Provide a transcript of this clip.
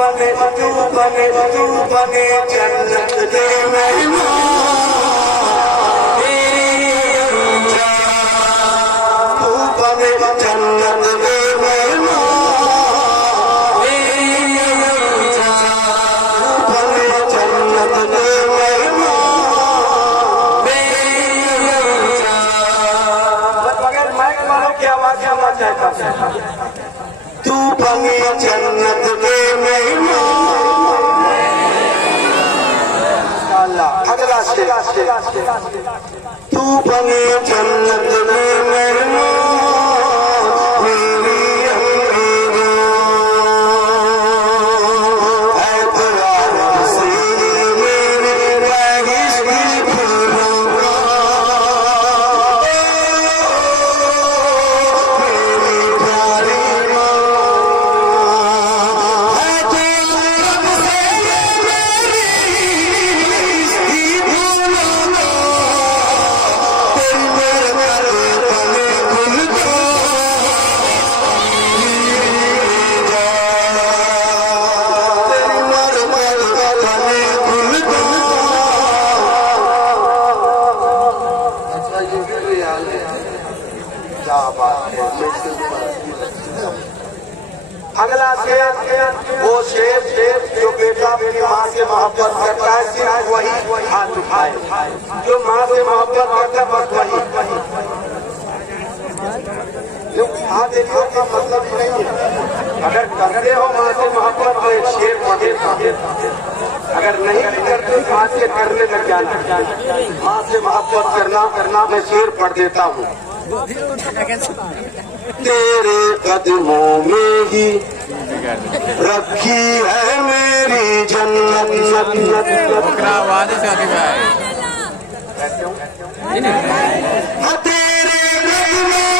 बने जन्नत दे मेहमान, तू बने जन्नत दे मेहमान, बने जन्नत दे मेहमान। बगैर माइक वालों की आवाज सुनना चाहता हूँ। तू बने जन्नत दे अगला से तू बने जन्नत में मेहमान, मेरी ऐतरार से मेरी ख्वाहिश की फूलों का, मेरी प्यारी माँ अगला शेर, वो शेर जो बेटा अपनी माँ से मोहब्बत करता है, सिर्फ वही हाथ उठाए। जो माँ से मोहब्बत करता है बस वही। हाथ देखो का मतलब ही नहीं है। अगर करते हो माँ से मोहब्बत तो एक शेर पढ़ेगा, अगर नहीं करते तो हाथ से करने लग जाना। माँ से मोहब्बत करना मैं शेर पढ़ देता हूँ। तेरे कदमों में ही रखी है मेरी जन्नत, तेरे कदमों